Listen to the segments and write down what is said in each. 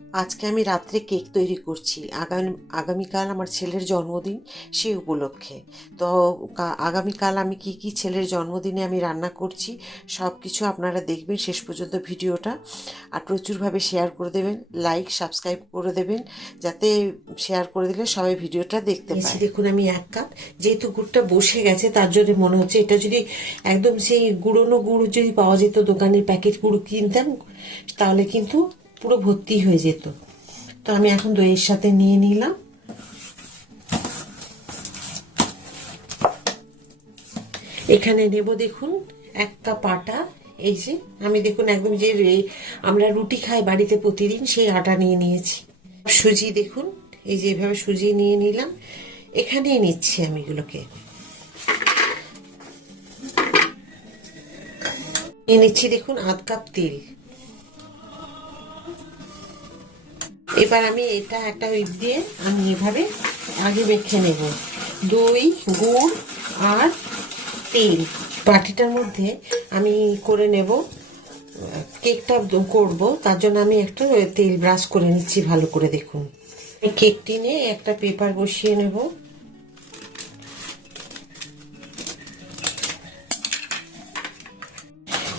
আজকে আমি রাত্রে কেক তৈরি করছি। আগামীকাল আমার ছেলের জন্মদিন, সেই উপলক্ষে। তো আগামীকাল আমি কি ছেলের জন্মদিনে আমি রান্না করছি সব কিছু আপনারা দেখবেন শেষ পর্যন্ত ভিডিওটা। আর প্রচুরভাবে শেয়ার করে দেবেন, লাইক সাবস্ক্রাইব করে দেবেন, যাতে শেয়ার করে দিলে সবাই ভিডিওটা দেখতে পায়। দেখুন আমি 1 কাপ, যেহেতু গুড়টা বসে গেছে তার জন্য মনে হচ্ছে এটা যদি একদম সেই গুঁড়োনো গুড় যদি পাওয়া যেত, দোকানের প্যাকেট গুঁড়ো কিনতাম, তাহলে কিন্তু পুরো ভর্তি হয়ে যেত। তো আমি এখন দইয়ের সাথে নিয়ে নিলাম। এখানে নেব দেখুন 1 কাপ আটা। এই যে আমি দেখুন একদম যে আমরা রুটি খাই বাড়িতে প্রতিদিন, সেই আটা নিয়ে নিয়েছি। সুজি দেখুন, এই যে এভাবে সুজি নিয়ে নিলাম। এখানেই নিচ্ছি আমি এগুলোকে নিয়ে নিচ্ছি। দেখুন 1/2 কাপ তেল। এবার আমি এটা একটা হুইপ দিয়ে আমি এভাবে আগে মেখে নেব। দই, গুড় আর তেল বাটিটার মধ্যে আমি করে নেব। কেকটা করব, তার জন্য আমি একটা তেল ব্রাশ করে নিচ্ছি ভালো করে। দেখুন কেক টিনে একটা পেপার বসিয়ে নেব।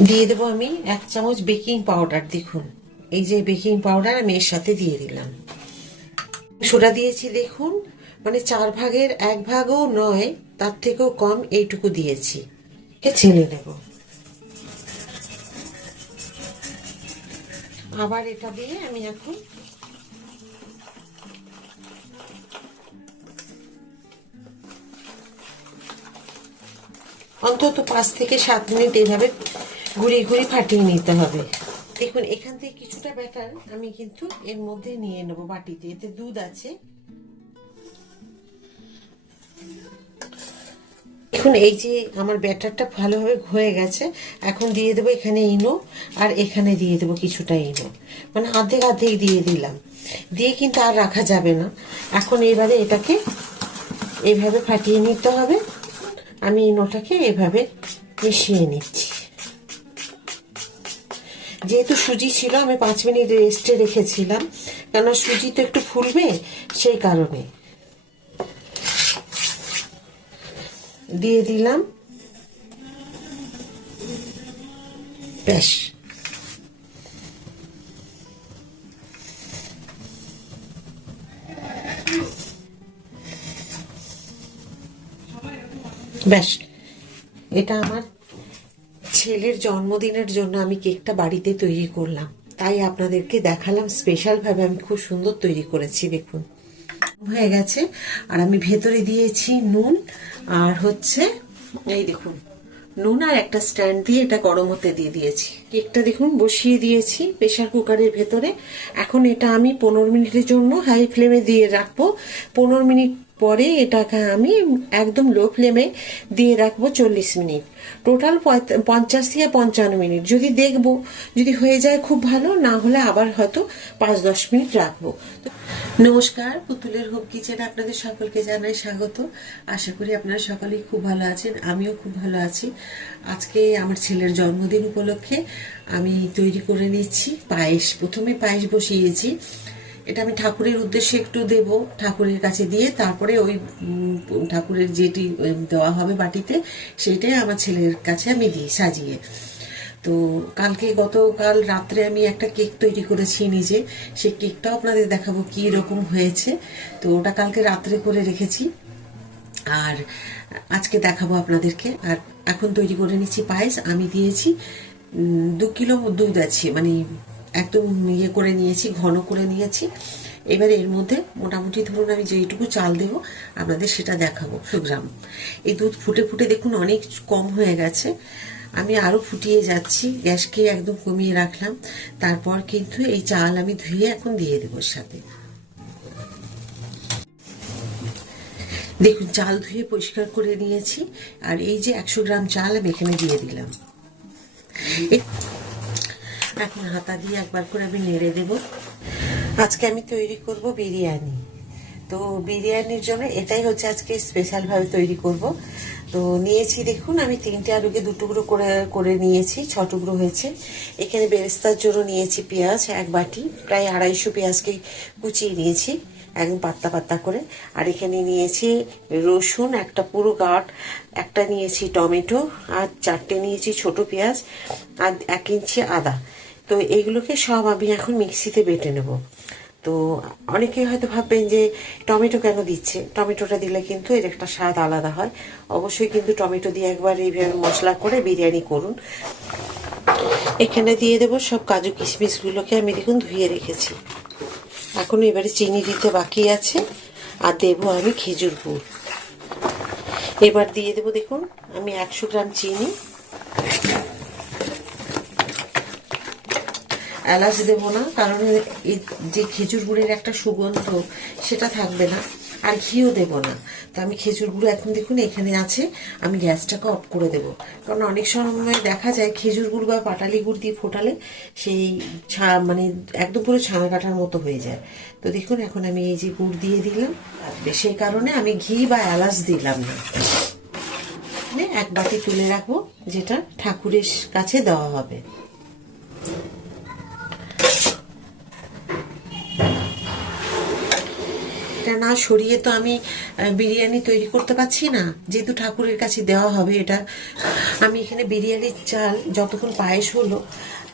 দিয়ে দেবো আমি 1 চামচ বেকিং পাউডার। দেখুন এই যে বেকিং পাউডার আমি এর সাথে দিয়ে দিলাম। সোডা দিয়েছি দেখুন, মানে 4 ভাগের 1 ভাগও নয়, তার থেকেও কম এইটুকু দিয়েছি। ছেলে নেব। আবার এটা দিয়ে আমি এখন অন্তত 5 থেকে 7 মিনিট এইভাবে ঘুরিয়ে ঘুরিয়ে ফাটিয়ে নিতে হবে। দেখুন এখান থেকে কিছুটা ব্যাটার আমি কিন্তু এর মধ্যে নিয়ে নেব বাটিতে। এতে দুধ আছে। দেখুন এই যে আমার ব্যাটারটা ভালোভাবে হয়ে গেছে। এখন দিয়ে দেবো এখানে ইনো, আর এখানে দিয়ে দেবো কিছুটা ইনো, মানে অর্ধেক অর্ধেক দিয়ে দিলাম। দিয়ে কিন্তু আর রাখা যাবে না। এখন এবারে এটাকে এভাবে ফাটিয়ে নিতে হবে। আমি ইনোটাকে এভাবে মিশিয়ে নিচ্ছি। যেহেতু সুজি ছিল আমি 5 মিনিট রেস্টে রেখেছিলাম, কেননা সুজি তো একটু ফুলবে, সেই কারণে। দিয়ে দিলাম। ব্যাস, ব্যাস, এটা আমার ছেলের জন্মদিনের জন্য আমি কেকটা বাড়িতে তৈরি করলাম, তাই আপনাদেরকে দেখালাম। স্পেশালভাবে আমি খুব সুন্দর তৈরি করেছি। দেখুন হয়ে গেছে। আর আমি ভেতরে দিয়েছি নুন, আর হচ্ছে এই দেখুন নুন, আর একটা স্ট্যান্ড দিয়ে এটা গরম হতে দিয়ে দিয়েছি। কেকটা দেখুন বসিয়ে দিয়েছি প্রেসার কুকারের ভেতরে। এখন এটা আমি 15 মিনিটের জন্য হাই ফ্লেমে দিয়ে রাখবো। 15 মিনিট পরে এটাকে আমি একদম লো ফ্লেমে দিয়ে রাখবো 40 মিনিট। টোটাল 50 থেকে 55 মিনিট। যদি দেখবো যদি হয়ে যায় খুব ভালো, না হলে আবার হয়তো 5-10 মিনিট রাখবো। নমস্কার, পুতুলের হোম কিচেনে আপনাদের সকলকে জানাই স্বাগত। আশা করি আপনারা সকলেই খুব ভালো আছেন, আমিও খুব ভালো আছি। আজকে আমার ছেলের জন্মদিন উপলক্ষে আমি তৈরি করে নিচ্ছি পায়েস। প্রথমে পায়েস বসিয়েছি। এটা আমি ঠাকুরের উদ্দেশ্যে একটু দেব, ঠাকুরের কাছে দিয়ে তারপরে ওই ঠাকুরের যেটি দেওয়া হবে বাটিতে, সেইটাই আমার ছেলের কাছে আমি দিই সাজিয়ে। তো গতকাল রাত্রে আমি একটা কেক তৈরি করেছি নিজে, সেই কেকটাও আপনাদের দেখাবো কি রকম হয়েছে। তো ওটা কালকে রাত্রে করে রেখেছি, আর আজকে দেখাবো আপনাদেরকে। আর এখন তৈরি করে নিচ্ছি পায়েস। আমি দিয়েছি 2 কিলো দুধ আছে, মানে একদম ইয়ে করে নিয়েছি, ঘন করে নিয়েছি। এবারে এর মধ্যে মোটামুটি ধরুন আমি যেইটুকু চাল দেবো আপনাদের সেটা দেখাবো। 100 গ্রাম। এই দুধ ফুটে ফুটে দেখুন অনেক কম হয়ে গেছে। আমি আরো ফুটিয়ে যাচ্ছি, গ্যাসকে একদম কমিয়ে রাখলাম। তারপর কিন্তু এই চাল আমি ধুয়ে এখন দিয়ে দেবো সাথে। দেখুন চাল ধুয়ে পরিষ্কার করে নিয়েছি, আর এই যে 100 গ্রাম চাল আমি এখানে দিয়ে দিলাম। এখন হাতা দিয়ে একবার করে আমি নেড়ে দেব। আজকে আমি তৈরি করব বিরিয়ানি। তো বিরিয়ানির জন্য এটাই হচ্ছে আজকে স্পেশাল ভাবে তৈরি করব। তো নিয়েছি দেখুন, আমি 3টে আলুকে 2 টুকরো করে করে নিয়েছি, 6 টুকরো হয়েছে। এখানে বেরেস্তার জন্য নিয়েছি পেঁয়াজ 1 বাটি, প্রায় 250 পেঁয়াজকে কুচিয়ে নিয়েছি একদম পাতলা পাতলা করে। আর এখানে নিয়েছি রসুন একটা পুরো গাঁট, একটা নিয়েছি টমেটো, আর 4টে নিয়েছি ছোট পেঁয়াজ, আর 1 ইঞ্চি আদা। তো এইগুলোকে সব আমি এখন মিক্সিতে বেটে নেব। তো অনেকে হয়তো ভাববেন যে টমেটো কেন দিচ্ছে, টমেটোটা দিলে কিন্তু এর একটা স্বাদ আলাদা হয়। অবশ্যই কিন্তু টমেটো দিয়ে একবার এইভাবে মশলা করে বিরিয়ানি করুন। এখানে দিয়ে দেবো সব কাজু কিশমিশগুলোকে, আমি দেখুন ধুয়ে রেখেছি। এখন এবারে চিনি দিতে বাকি আছে, আর দেবো আমি খেজুর গুড়। এবার দিয়ে দেবো দেখুন আমি 100 গ্রাম চিনি, এলাচ দেবো না, কারণ এই যে খেজুর গুড়ের একটা সুগন্ধ সেটা থাকবে না। আর ঘিও দেবো না। তো আমি খেজুর গুঁড়ো এখন দেখুন এখানে আছে, আমি গ্যাসটাকে অফ করে দেবো। কারণ অনেক সময় দেখা যায় খেজুর গুড় বা পাটালি গুড় দিয়ে ফোটালে সেই মানে একদম পুরো ছানা কাটার মতো হয়ে যায়। তো দেখুন এখন আমি এই যে গুড় দিয়ে দিলাম, সেই কারণে আমি ঘি বা এলাচ দিলাম না। 1 বাটি তুলে রাখবো, যেটা ঠাকুরের কাছে দেওয়া হবে। এটা না সরিয়ে তো আমি বিরিয়ানি তৈরি করতে পারছি না, যেহেতু ঠাকুরের কাছে দেওয়া হবে। এটা আমি এখানে বিরিয়ানির চাল যতক্ষণ পায়েস হলো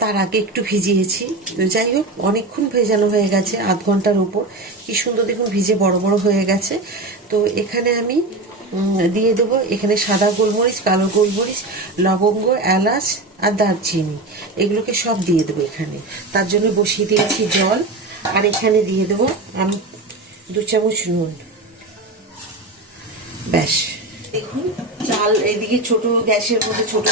তার আগে একটু ভিজিয়েছি। তো যাই হোক, অনেকক্ষণ ভেজানো হয়ে গেছে, 1/2 ঘন্টার উপর। কি সুন্দর দেখুন ভিজে বড় বড় হয়ে গেছে। তো এখানে আমি দিয়ে দেবো এখানে সাদা গোলমরিচ, কালো গোলমরিচ, লবঙ্গ, এলাচ আর দারচিনি, এগুলোকে সব দিয়ে দেবো এখানে। তার জন্য বসিয়ে দিয়েছি জল। আর এখানে দিয়ে দেবো আমি 2 চামচ নুন। ব্যাস দেখুন চাল এদিকে ছোট গ্যাসের মধ্যে ছোট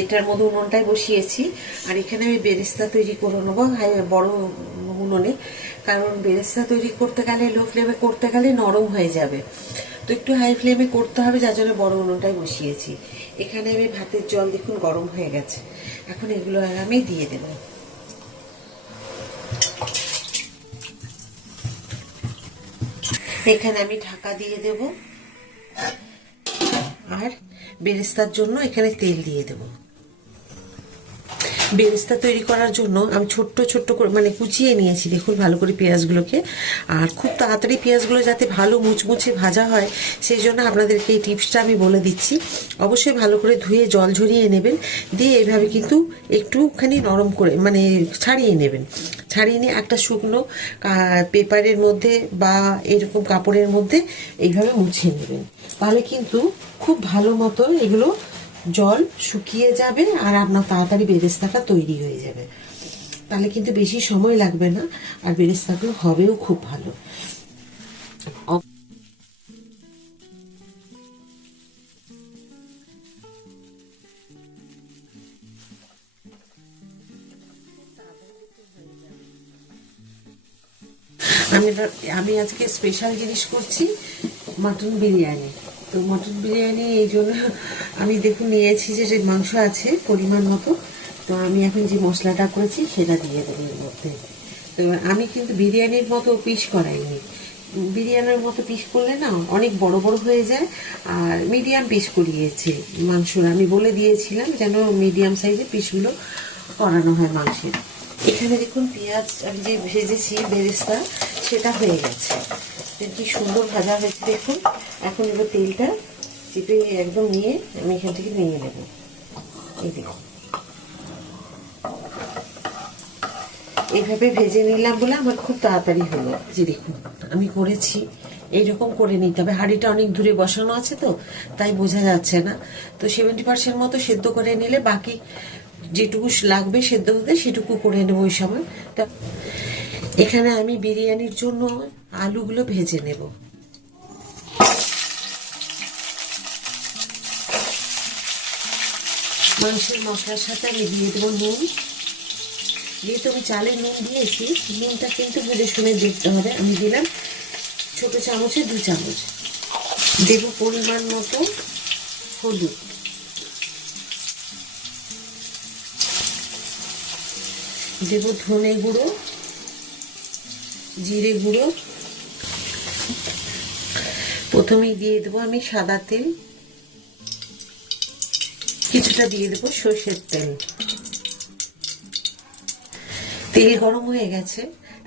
এটার মধ্যে উনুনটাই বসিয়েছি। আর এখানে আমি বেরেস্তা তৈরি করে নেবো বড় উনুনে, কারণ বেরেস্তা তৈরি করতে গেলে লো ফ্লেমে করতে গেলে নরম হয়ে যাবে। তো একটু হাই ফ্লেমে করতে হবে, যার জন্য বড় উনুনটাই বসিয়েছি। এখানে আমি ভাতের জল দেখুন গরম হয়ে গেছে, এখন এগুলো আমি দিয়ে দেবো। এখানে আমি ঢাকা দিয়ে দেব, আর বেরেস্তার জন্য এখানে তেল দিয়ে দেব। বেরেস্তা তৈরি করার জন্য আমি ছোট্ট ছোট্ট করে মানে কুচিয়ে নিয়েছি দেখুন ভালো করে পেঁয়াজগুলোকে। আর খুব তাড়াতাড়ি পেঁয়াজগুলো যাতে ভালো মুচমুচে ভাজা হয়, সেই জন্য আপনাদেরকে এই টিপসটা আমি বলে দিচ্ছি। অবশ্যই ভালো করে ধুয়ে জল ঝরিয়ে নেবেন, দিয়ে এইভাবে কিন্তু একটুখানি নরম করে মানে ছাড়িয়ে নেবেন। ছাড়িয়ে নিয়ে একটা শুকনো পেপারের মধ্যে বা এরকম কাপড়ের মধ্যে এইভাবে মুছিয়ে নেবেন। তাহলে কিন্তু খুব ভালো মতো এগুলো জল শুকিয়ে যাবে, আর আপনার তাড়াতাড়ি বেরেস্তাটা তৈরি হয়ে যাবে। তাহলে কিন্তু বেশি সময় লাগবে না, আর বেরেস্তাগুলো হবেও খুব ভালো। আমি আজকে স্পেশাল জিনিস করছি, মাটন বিরিয়ানি। তো মাটন বিরিয়ানি এই জন্য আমি দেখুন নিয়েছি যে মাংস আছে পরিমাণ মতো। তো আমি এখন যে মশলাটা করেছি সেটা দিয়ে দেবো এর মধ্যে। তো আমি কিন্তু বিরিয়ানির মতো পিস করাইনি, বিরিয়ানির মতো পিস করলে না অনেক বড় বড় হয়ে যায়। আর মিডিয়াম পিস করিয়েছি মাংসর, আমি বলে দিয়েছিলাম যেন মিডিয়াম সাইজের পিসগুলো করানো হয় মাংসের। এখানে দেখুন পেঁয়াজ আমি যে ভেজেছি বেরেস্তা, সেটা হয়ে গেছে, কি সুন্দর ভাজা হয়েছে দেখুন। এখন এবার তেলটা চিপে একদম নিয়ে আমি এখান থেকে নিয়ে নেব। এই দেখুন এইভাবে ভেজে নিলাম বলে আমার খুব তাড়াতাড়ি হলো। যে দেখুন আমি করেছি এইরকম করে নিতে হবে। হাঁড়িটা অনেক দূরে বসানো আছে তো তাই বোঝা যাচ্ছে না। তো 70% মতো সেদ্ধ করে নিলে বাকি যেটুকু লাগবে সেদ্ধ হতে সেটুকু করে নেবো ওই সময়। তা এখানে আমি বিরিয়ানির জন্য আলুগুলো ভেজে নেব। মাংসের মশলার সাথে আমি দিয়ে দেবো নুন। যেহেতু আমি চালে নুন দিয়েছি, নুনটা কিন্তু বুঝে শুনে দেখতে হবে। আমি দিলাম ছোট চামচে 2 চামচ। দেব পরিমাণ মতো হলুদ, দেব ধনে গুঁড়ো, জিরে গুঁড়ো। প্রথমেই দিয়ে দেবো আমি সাদা তেল, কিছুটা দিয়ে দেবো সর্ষের তেল। তেল গরম হয়ে গেছে,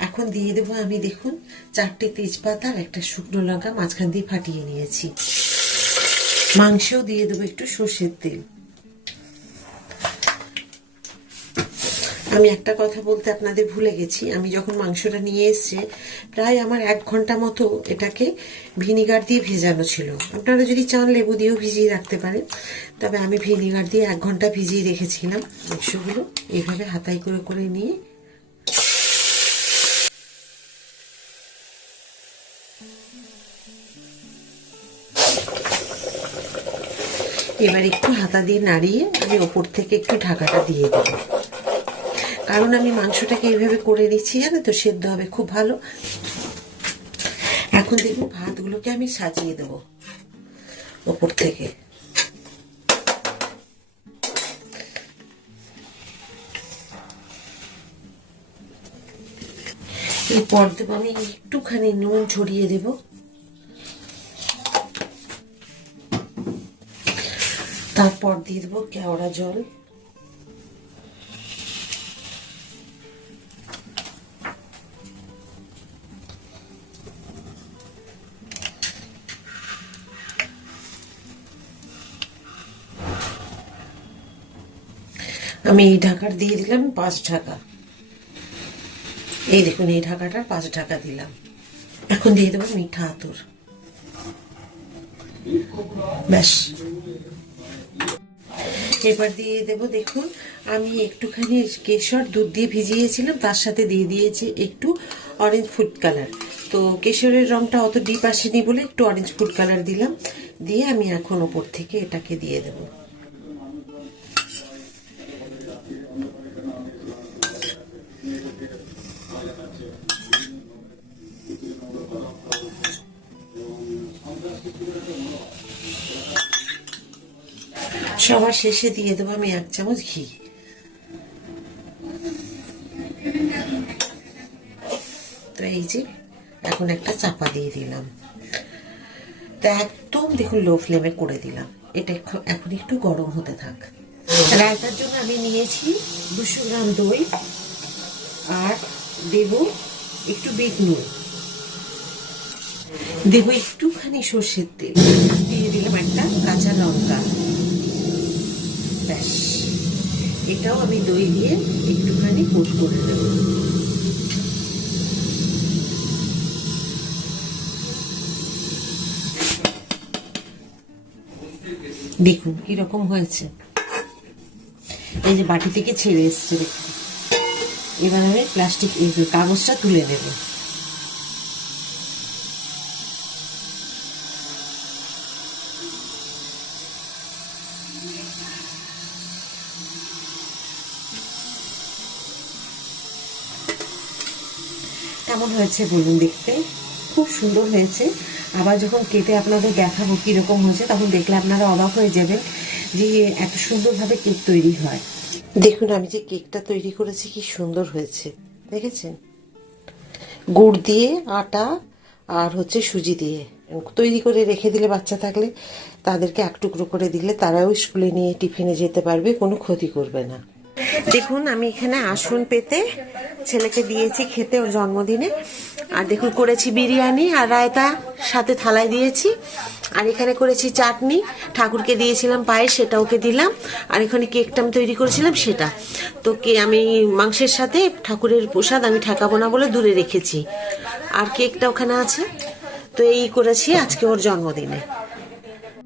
এখন দিয়ে দেবো আমি, দেখুন, 4টে তেজপাতা আর একটা শুকনো লঙ্কা মাঝখান দিয়ে ফাটিয়ে নিয়েছি। মাংসেও দিয়ে দেবো একটু সর্ষের তেল। আমি একটা কথা বলতে আপনাদের ভুলে গেছি, আমি যখন মাংসটা নিয়ে এসেছি প্রায় আমার 1 ঘন্টা মতো এটাকে ভিনিগার দিয়ে ভেজানো ছিল। আপনারা যদি চান লেবু দিয়েও ভিজিয়ে রাখতে পারেন, তবে আমি ভিনিগার দিয়ে 1 ঘন্টা ভিজিয়ে রেখেছিলাম। মাংসগুলো এইভাবে হাতাই করে করে নিয়ে এবার একটু হাতা দিয়ে নাড়িয়ে আমি ওপর থেকে একটু ঢাকাটা দিয়ে দেবো, কারণ আমি মাংসটাকে এইভাবে করে নিচ্ছি, জানো তো, সেদ্ধ হবে খুব ভালো। এখন দেখুন ভাতগুলোকে আমি সাজিয়ে দেবো ওপর থেকে। এরপর দেবো আমি একটুখানি নুন ছড়িয়ে দেব, তারপর দিয়ে দেবো কেওড়া জল, আমি এই ঢাকার দিয়ে দিলাম 5 ঢাকা। এই দেখুন এই ঢাকাটার 5 ঢাকা দিলাম। এখন দিয়ে দেবো মিঠা আতর, ব্যাস। এবার দিয়ে দেবো, দেখুন আমি একটুখানি কেশর দুধ দিয়ে ভিজিয়েছিলাম, তার সাথে দিয়ে দিয়েছি একটু অরেঞ্জ ফুড কালার। তো কেশরের রংটা অত ডিপ আসেনি বলে একটু অরেঞ্জ ফুড কালার দিলাম, দিয়ে আমি এখন ওপর থেকে এটাকে দিয়ে দেবো। সবার শেষে দিয়ে দেবো আমি 1 চামচ ঘি। তো এই যে এখন একটা চাপা দিয়ে দিলাম, তা একদম দেখুন লো ফ্লেমে করে দিলাম। এটা এখন একটু গরম হতে থাক। রায়তার জন্য আমি নিয়েছি 200 গ্রাম দই, আর দেব একটু বিট নুন, দেব একটুখানি সর্ষের তেল, দিয়ে দিলাম একটা কাঁচা লঙ্কা, ব্যাস। এটাও আমি দই দিয়ে একটুখানি কোট করে দেব। দেখুন কিরকম হয়েছে, এই যে বাটি থেকে ছেড়ে এসছে, দেখুন। এবার আমি প্লাস্টিক কাগজটা তুলে নেব। কেমন হয়েছে বলুন দেখতে? খুব সুন্দর হয়েছে। আবার যখন কেটে আপনাদের দেখাবো কীরকম হয়েছে, তখন দেখলে আপনারা অবাক হয়ে যাবেন যে এত সুন্দরভাবে কেক তৈরি হয়। দেখুন আমি যে কেকটা তৈরি করেছি কি সুন্দর হয়েছে, দেখেছেন? গুড় দিয়ে, আটা আর সুজি দিয়ে তৈরি করে রেখে দিলে, বাচ্চা থাকলে তাদেরকে 1 টুকরো করে দিলে তারাও স্কুলে নিয়ে টিফিনে যেতে পারবে, কোনো ক্ষতি করবে না। দেখুন আমি এখানে আসন পেতে ছেলেকে দিয়েছি খেতে ওর জন্মদিনে। আর দেখুন করেছি বিরিয়ানি আর রায়তা, সাথে থালায় দিয়েছি। আর এখানে করেছি চাটনি, ঠাকুরকে দিয়েছিলাম পায়েস, সেটা ওকে দিলাম। আর এখানে কেকটা আমি তৈরি করেছিলাম সেটা। তো আমি মাংসের সাথে ঠাকুরের প্রসাদ আমি ঠেকাবো না বলে দূরে রেখেছি, আর কেকটা ওখানে আছে। তো এই করেছি আজকে ওর জন্মদিনে।